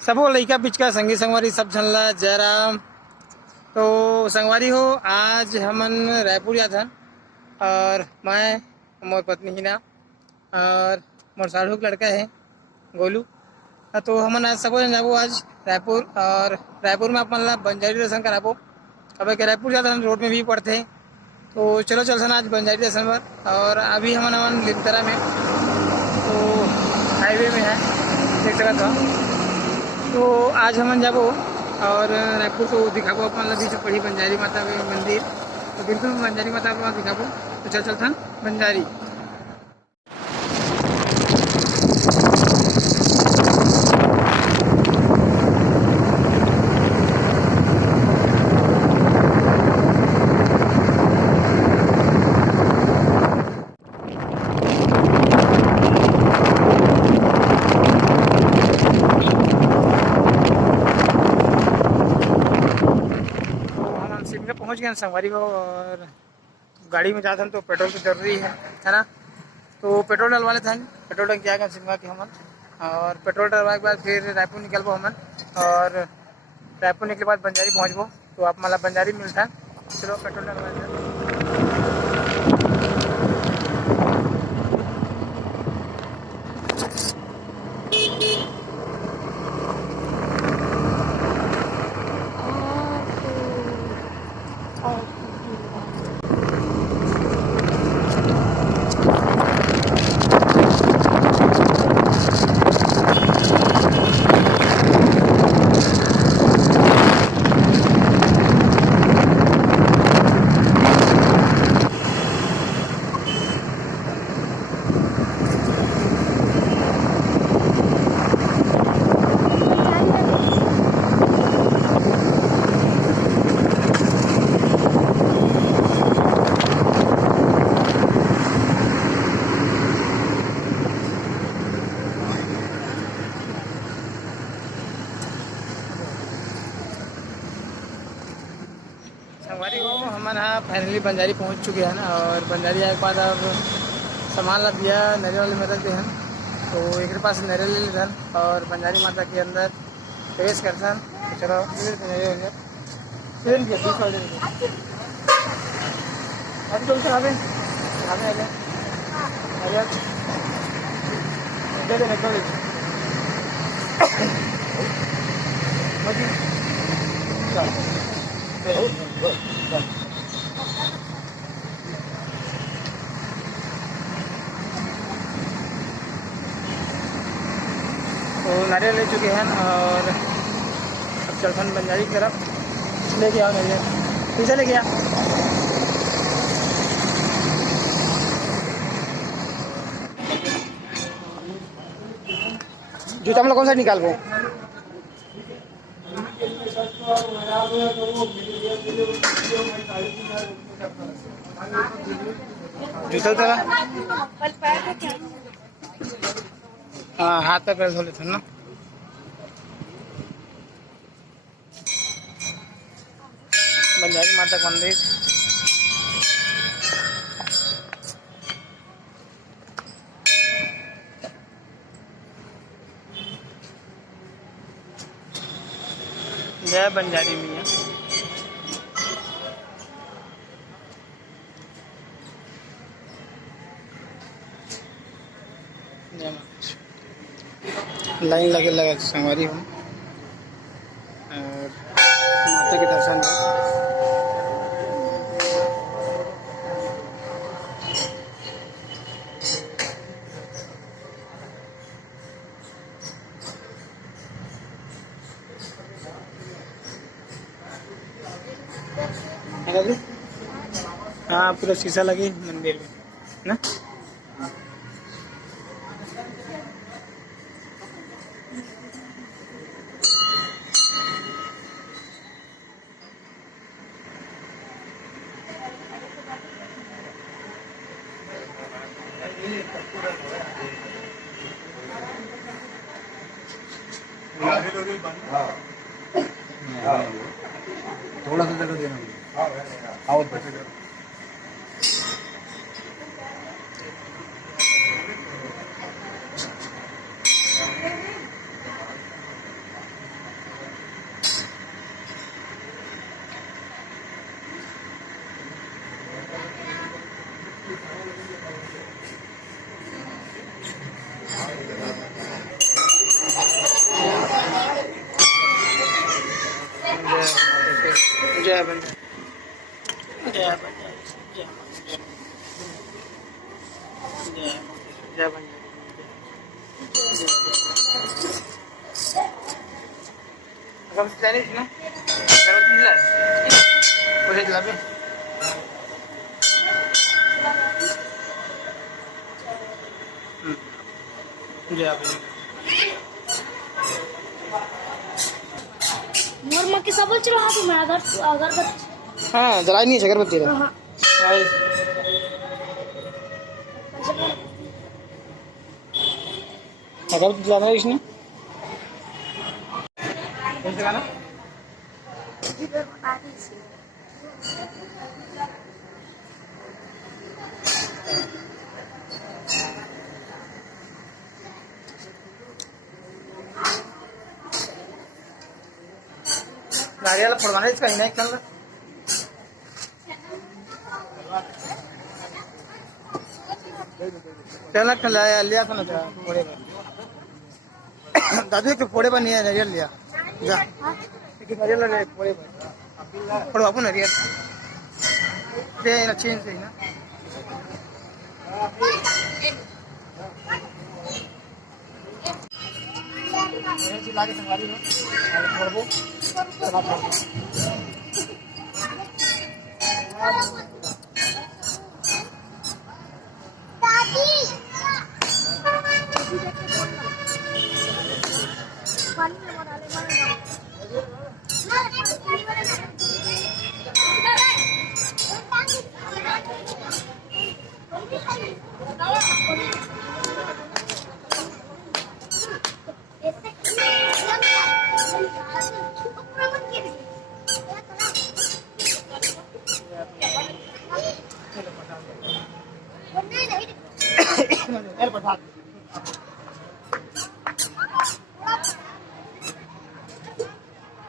सबो लइका पिचका संगी संगवारी सब झनला जयराम। तो संगवारी हो, आज हमन रायपुर जात हन और मैं मोर पत्नी हिना और मोर साढ़ू के लड़का है गोलू। तो हमन आज सबो जन जाबो आज रायपुर, और रायपुर में अपन ला बंजारी दर्शन कराबो। अब के रायपुर जात हन रोड में भी पड़ते, तो चलो चलसन आज बंजारी दर्शन पर। और अभी हमन लिमतरा में, तो हाईवे में है देख सकत हो। तो आज हमन जाबो और रायपुर को दिखाबो अपन ला बीच पड़ी बंजारी माता के मंदिर। तो बिल्कुल बंजारी माता को दिखाबो, तो चलथन बंजारी। पहुँच गए संगवारी हो, और गाड़ी में जाते हैं तो पेट्रोल तो जरूरी है ना। तो पेट्रोल डलवा लेते हैं, पेट्रोल टंकी आएगा सिमगा के हमन, और पेट्रोल डलवा के बाद फिर रायपुर निकलबो हमन, और रायपुर निकले बाद बंजारी पहुँचबो। तो आप मतलब बंजारी मिलता है। चलो पेट्रोल डलवा लेते हैं। संगवारी हो, हमन हाँ फाइनली बंजारी पहुंच चुके हैं, और बंजारी आए के बाद अब सामान ला दिया नारियल वाले में रख दे हैं। तो एक पास नारियल ले लेते हैं और बंजारी माता के अंदर प्रवेश करते हैं। तो चलो तो नारियल ले चुके हैं, और अब चलथन बंजारी की तरफ। लेके आओ नारियल, पीछे लेके आ। जूता मतलब कौन सा निकाल वो? जूता था हाँ, हाथ पे पैर धो लेते हैं ना। बंजारी माता का मंदिर। जय बंजारी मियाँ। लाइन लगे लगा संगवारी हो, और माता के दर्शन है। हाँ, पूरा शीशा लगे मंदिर में ना। थोड़ा सा जगह देना। आओ बच्चे। जय भैया अगरबत्ती लाने थी ना अगरबत्ती ला पूरे जला पे जय भैया मोर मक्के सब चलो हाथ में अगरबत्ती हाँ जलाई नहीं है अगरबत्ती रे हाँ अगरबत्ती जलाना है इसने कौन सा गाना नारियल फोड़वाना है इसका ही नहीं चल चलना चल लिया था ना फोड़े पर दादू एक फोड़े पर नहीं है नारियल लिया जा एक नारियल ले फोड़े पर फोड़ो अपन नारियल दे अच्छे से ना ये लागे संगारी हो फोड़बो चला फोड़बो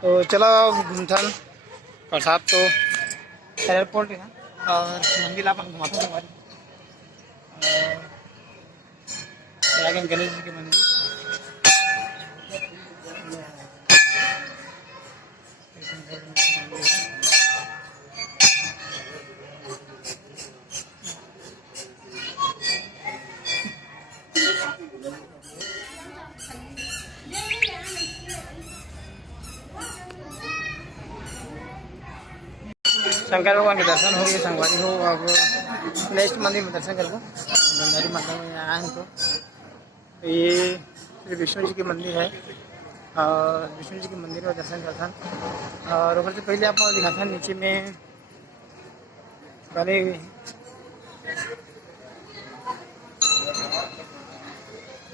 तो चलो घूमथन प्रसाद तो एयरपोर्ट है और मंदिर आप घुमाते हैं हमारी गणेश जी के मंदिर शंकर भगवान के दर्शन हो गए संगवारी हो अब नेक्स्ट मंदिर में दर्शन करो गंगारी माता में आए हैं तो ये श्री विष्णु जी के मंदिर है और विष्णु जी के मंदिर में दर्शन करता और ऊपर से पहले आपको दिखाता नीचे में बने हुए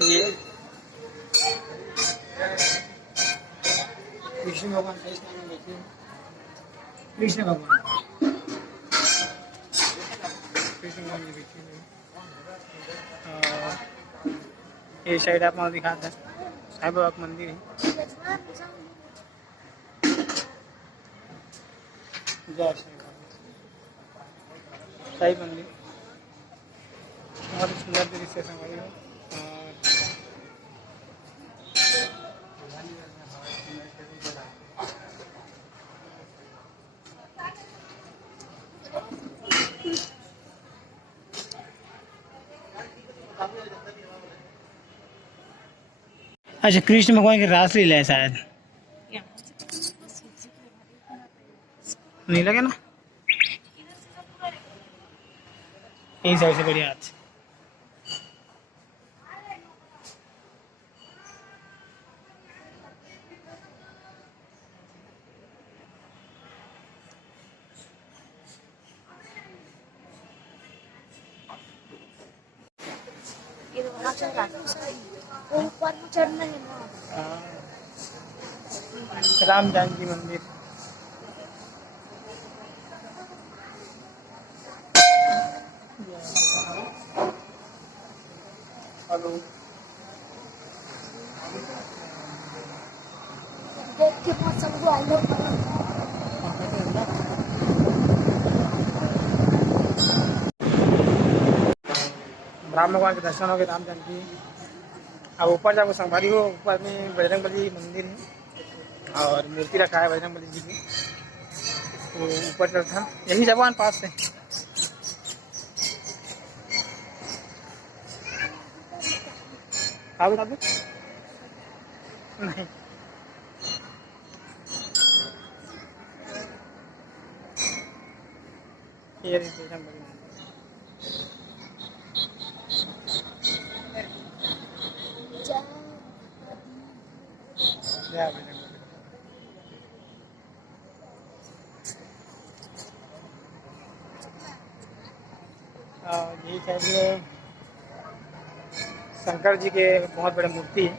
ये विष्णु भगवान का स्थान में बैठे कृष्ण भगवान ये साइड आप वहाँ दिखाते हैं साईं बाबा का मंदिर है जय साईं मंदिर बहुत सुंदर दृश्य से हमारी हो अच्छा कृष्ण भगवान की रासलीला है शायद नहीं लगे ना यही सबसे बढ़िया हाथ ऊपर में चढ़ना है ना राम जानकी मंदिर हेलो देख के बहुत सब आई लोग राम भगवान के दर्शन हो गए राम जानकी अब ऊपर जाओ संगवारी हो ऊपर में बजरंगबली मंदिर है और मूर्ति रखा है बजरंगबली जी की तो ऊपर चलता यही जवान पास से आप बता दो। नहीं ये देखिए हम बड़ी जय बजरंग। और यही साइड में शंकर जी के बहुत बड़े मूर्ति है,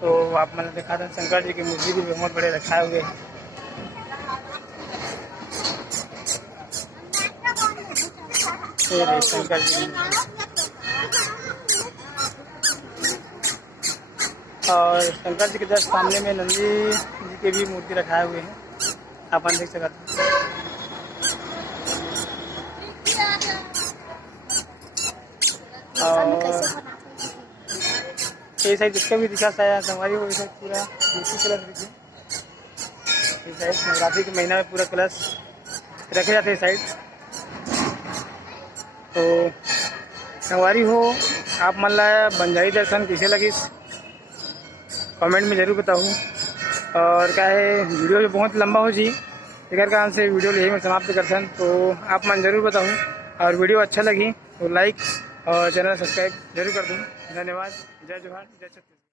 तो आप मैंने देखा था शंकर जी की मूर्ति भी बहुत बड़े रखाए हुए हैं। ये देखिए शंकर जी की मूर्ति। और शंकर जी के जस्ट सामने में नंदी जी के भी मूर्ति रखाए हुए हैं, आप देख सकते हैं। और ये साइड जिसका भी दिखा साया संगवारी वो साइड पूरा देसी कलश देखिए। ये साइड नवरात्रि के महीना में पूरा कलश रखे जाते हैं साइड। तो संगवारी हो आप मन ला बंजारी दर्शन कैसे लगी कमेंट में ज़रूर बताऊँ। और क्या है वीडियो जो बहुत लंबा हो जी इधर कारण से वीडियो यही मैं समाप्त करता, तो आप मन ज़रूर बताऊँ। और वीडियो अच्छा लगी तो लाइक और चैनल सब्सक्राइब जरूर कर दूँ। धन्यवाद। जय जोहार, जय छत्तीसगढ़।